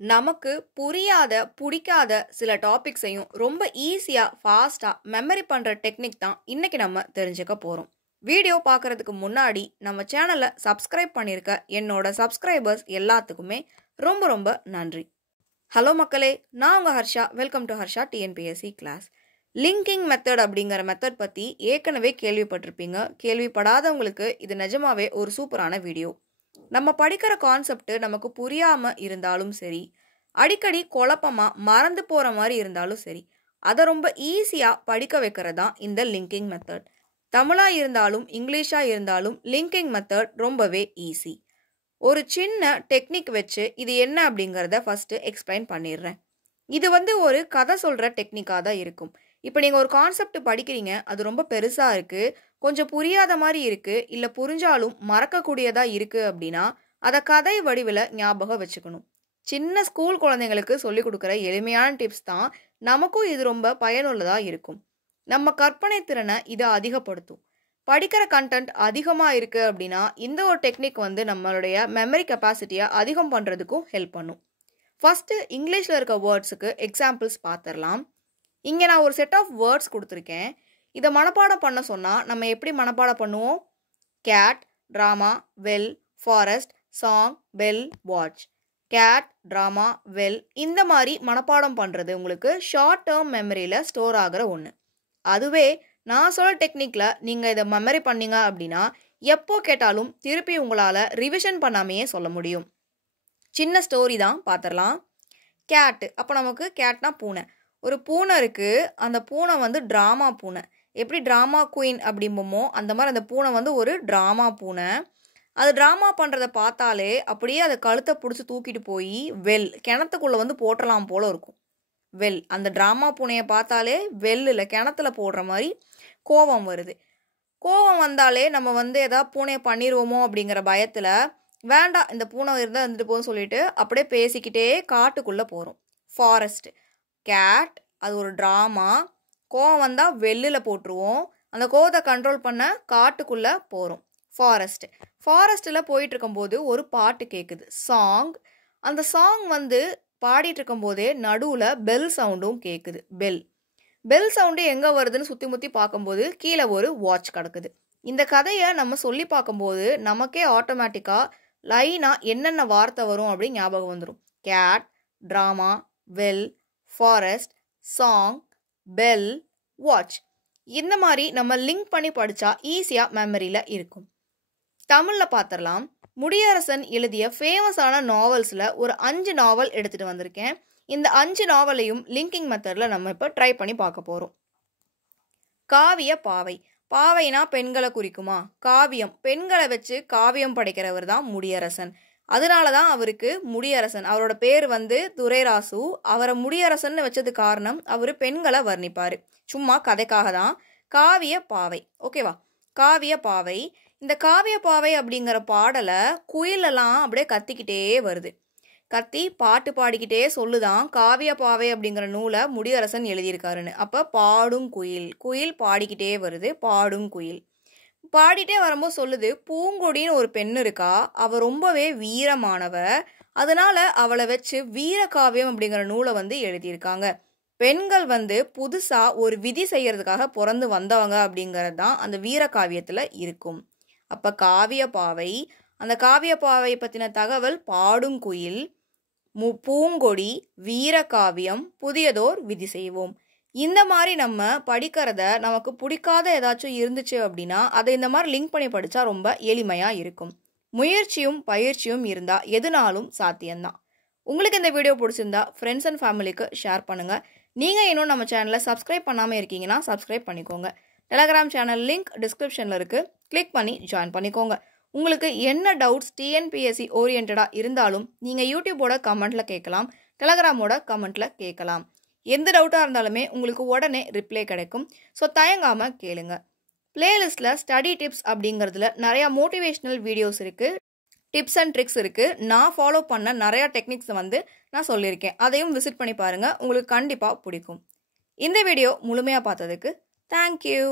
நமக்கு புரியாத, புடிக்காத சில டாபிக்ஸையும் ரொம்ப ஈஸியா, ஃபாஸ்ட்டா மெமரி பண்ற டெக்னிக் தான் இன்னைக்கு நம்ம தெரிஞ்சுக்க போறோம். வீடியோ பார்க்கறதுக்கு முன்னாடி நம்ம சேனலை சப்ஸ்கிரைப் பண்ணியிருக்க என்னோட சப்ஸ்கிரைபர்ஸ் எல்லாத்துக்குமே ரொம்ப ரொம்ப நன்றி. ஹலோ மக்களே, நான் உங்க Harsha. Welcome to Harsha TNPSC class. Linking method அப்படிங்கிற மெத்தட் பற்றி ஏற்கனவே கேள்விப்பட்டிருப்பீங்க. கேள்விப்படாதவங்களுக்கு இது நிஜமாவே ஒரு சூப்பரான வீடியோ. நம்ம படிக்கிற கான்செப்ட் நமக்கு புரியாம இருந்தாலும் சரி, அடிக்கடி குழப்பமா மறந்து போற மாதிரி இருந்தாலும் சரி, அதை ரொம்ப ஈஸியா படிக்க வைக்கிறது தான் இந்த லிங்கிங் மெத்தட். தமிழா இருந்தாலும் இங்கிலீஷா இருந்தாலும் லிங்கிங் மெத்தட் ரொம்பவே ஈஸி. ஒரு சின்ன டெக்னிக் வச்சு இது என்ன அப்படிங்கிறத ஃபர்ஸ்ட் எக்ஸ்பிளைன் பண்ணிடுறேன். இது ஒரு கதை சொல்ற டெக்னிக்காக தான் இருக்கும். இப்போ நீங்கள் ஒரு கான்செப்ட் படிக்கிறீங்க, அது ரொம்ப பெருசாக இருக்குது, கொஞ்சம் புரியாத மாதிரி இருக்குது, இல்லை புரிஞ்சாலும் மறக்கக்கூடியதாக இருக்குது அப்படின்னா அதை கதை வடிவில் ஞாபகம் வச்சுக்கணும். சின்ன ஸ்கூல் குழந்தைங்களுக்கு சொல்லிக் கொடுக்குற எளிமையான டிப்ஸ் தான் நமக்கும் இது ரொம்ப பயனுள்ளதாக இருக்கும். நம்ம கற்பனை திறனை இதை அதிகப்படுத்தும். படிக்கிற கண்டென்ட் அதிகமாக இருக்குது அப்படின்னா இந்த ஒரு டெக்னிக் நம்மளுடைய மெமரி கெப்பாசிட்டியை அதிகம் பண்ணுறதுக்கும் ஹெல்ப் பண்ணும். ஃபஸ்ட்டு இங்கிலீஷில் இருக்க வேர்ட்ஸுக்கு எக்ஸாம்பிள்ஸ் பார்த்துடலாம். இங்கே நான் ஒரு செட் ஆஃப் வேர்ட்ஸ் கொடுத்துருக்கேன். இதை மனப்பாடம் பண்ண சொன்னால் நம்ம எப்படி மனப்பாடம் பண்ணுவோம்? Cat, drama, well, forest, song, bell, watch. Cat, drama, well, இந்த மாதிரி மனப்பாடம் பண்ணுறது உங்களுக்கு ஷார்ட் டேர்ம் மெமரியில் ஸ்டோர் ஆகிற ஒன்று. அதுவே நான் சொல்ல டெக்னிக்கில் நீங்கள் இதை மெமரி பண்ணீங்க அப்படின்னா எப்போ கேட்டாலும் திருப்பி உங்களால் ரிவிஷன் பண்ணாமையே சொல்ல முடியும். சின்ன ஸ்டோரி தான் பார்த்துடலாம். கேட்டு, அப்போ நமக்கு கேட்னா பூனை. ஒரு பூனை இருக்குது, அந்த பூனை ட்ராமா பூனை. எப்படி ட்ராமா குயின் அப்படிம்போமோ அந்த மாதிரி அந்த பூனை ஒரு ட்ராமா பூனை. அது ட்ராமா பண்ணுறதை பார்த்தாலே அப்படியே அதை கழுத்தை பிடிச்சி தூக்கிட்டு போய் வெல், கிணத்துக்குள்ளே போட்டலாம் போல இருக்கும். வெல், அந்த ட்ராமா பூனையை பார்த்தாலே வெல்லில் கிணத்துல போடுற மாதிரி கோபம் வருது. கோபம் வந்தாலே நம்ம எதாவது பூனையை பண்ணிடுவோமோ அப்படிங்கிற பயத்தில் வேண்டாம், இந்த பூனை இருந்தால் இருந்துட்டு போகும்னு சொல்லிட்டு அப்படியே பேசிக்கிட்டே காட்டுக்குள்ளே போகிறோம். ஃபாரஸ்ட், கேட், அது ஒரு ட்ராமா, கோவம் வந்தால் வெளியில் போட்டுருவோம், அந்த கோவத்தை கண்ட்ரோல் பண்ண காட்டுக்குள்ளே போகிறோம். ஃபாரஸ்ட்டில் போயிட்டு இருக்கும்போது ஒரு பாட்டு கேட்குது, சாங். அந்த சாங் பாடிட்டு இருக்கும்போதே நடுவில் பெல் சவுண்டும் கேட்குது. பெல் சவுண்டு எங்கே வருதுன்னு சுற்றி முற்றி பார்க்கும்போது கீழே ஒரு வாட்ச் கிடக்குது. இந்த கதையை நம்ம சொல்லி பார்க்கும்போது நமக்கே ஆட்டோமேட்டிக்காக லைனாக என்னென்ன வார்த்தை வரும் அப்படின்னு ஞாபகம் வந்துடும். Cat, drama, well, forest, song, bell, watch. இந்த மாதிரி நம்ம லிங்க் பண்ணி படித்தா ஈஸியாக மெமரியில் இருக்கும். தமிழில் பார்த்துடலாம். முடியரசன் எழுதிய ஃபேமஸான நாவல்ஸில் ஒரு 5 நாவல் எடுத்துகிட்டு வந்திருக்கேன். இந்த 5 நாவலையும் லிங்கிங் மெத்தடில் நம்ம இப்போ ட்ரை பண்ணி பார்க்க போகிறோம். காவிய பாவை. பாவைனா பெண்களை குறிக்குமா? காவியம், பெண்களை வச்சு காவியம் படைக்கிறவர் தான் முடியரசன். அதனால தான் அவருக்கு முடியரசன். அவரோட பேர் துரைராசு. அவரை முடியரசன் வச்சது காரணம் அவர் பெண்களை வர்ணிப்பார். சும்மா கதைக்காக தான். காவிய பாவை, ஓகேவா? காவிய பாவை. இந்த காவிய பாவை அப்படிங்கிற பாடலை குயிலெல்லாம் அப்படியே கத்திக்கிட்டே வருது. கத்தி பாட்டு பாடிக்கிட்டே சொல்லுதான் காவிய பாவை அப்படிங்கிற நூலை முடியரசன் எழுதியிருக்காருன்னு. அப்போ பாடும் குயில், குயில் பாடிக்கிட்டே வருது, பாடும் குயில். பாடிட்டே வரும்போது சொல்லுது, பூங்கொடின்னு ஒரு பெண் இருக்கா, அவள் ரொம்பவே வீரமானவ, அதனால அவளை வச்சு வீரகாவியம் அப்படிங்கிற நூலை எழுதியிருக்காங்க. பெண்கள் புதுசாக ஒரு விதி செய்யறதுக்காக பிறந்து வந்தவங்க அப்படிங்கிறது தான் அந்த வீரகாவியத்தில் இருக்கும். அப்போ காவிய பாவை, அந்த காவிய பாவை பற்றின தகவல் பாடும் குயில், பூங்கொடி, வீரகாவியம், புதியதோர் விதி செய்வோம். இந்த மாதிரி நம்ம படிக்கிறத நமக்கு பிடிக்காத ஏதாச்சும் இருந்துச்சு அப்படின்னா அதை இந்த மாதிரி லிங்க் பண்ணி படித்தா ரொம்ப எளிமையாக இருக்கும். முயற்சியும் பயிற்சியும் இருந்தால் எதுனாலும் சாத்தியம்தான். உங்களுக்கு இந்த வீடியோ பிடிச்சிருந்தா ஃப்ரெண்ட்ஸ் அண்ட் ஃபேமிலிக்கு ஷேர் பண்ணுங்கள். நீங்கள் இன்னும் நம்ம சேனலை சப்ஸ்கிரைப் பண்ணாமல் இருக்கீங்கன்னா சப்ஸ்கிரைப் பண்ணிக்கோங்க. டெலகிராம் சேனல் லிங்க் டிஸ்கிரிப்ஷனில் இருக்குது, கிளிக் பண்ணி ஜாயின் பண்ணிக்கோங்க. உங்களுக்கு என்ன டவுட்ஸ் டிஎன்பிஎஸ்சி ஓரியன்டாக இருந்தாலும் நீங்கள் யூடியூபோட கமெண்ட்டில் கேட்கலாம், டெலகிராமோட கமெண்ட்டில் கேட்கலாம். எந்த டவுட்டாக இருந்தாலுமே உங்களுக்கு உடனே ரிப்ளை கிடைக்கும். ஸோ தயங்காமல் கேளுங்க. பிளேலிஸ்ட்டில் ஸ்டடி டிப்ஸ் அப்படிங்கிறதுல நிறையா மோட்டிவேஷ்னல் வீடியோஸ் இருக்குது, டிப்ஸ் அண்ட் ட்ரிக்ஸ் இருக்குது. நான் ஃபாலோ பண்ண நிறையா டெக்னிக்ஸ் நான் சொல்லியிருக்கேன். அதையும் விசிட் பண்ணி பாருங்கள், உங்களுக்கு கண்டிப்பாக பிடிக்கும். இந்த வீடியோ முழுமையாக பார்த்ததுக்கு தேங்க்யூ.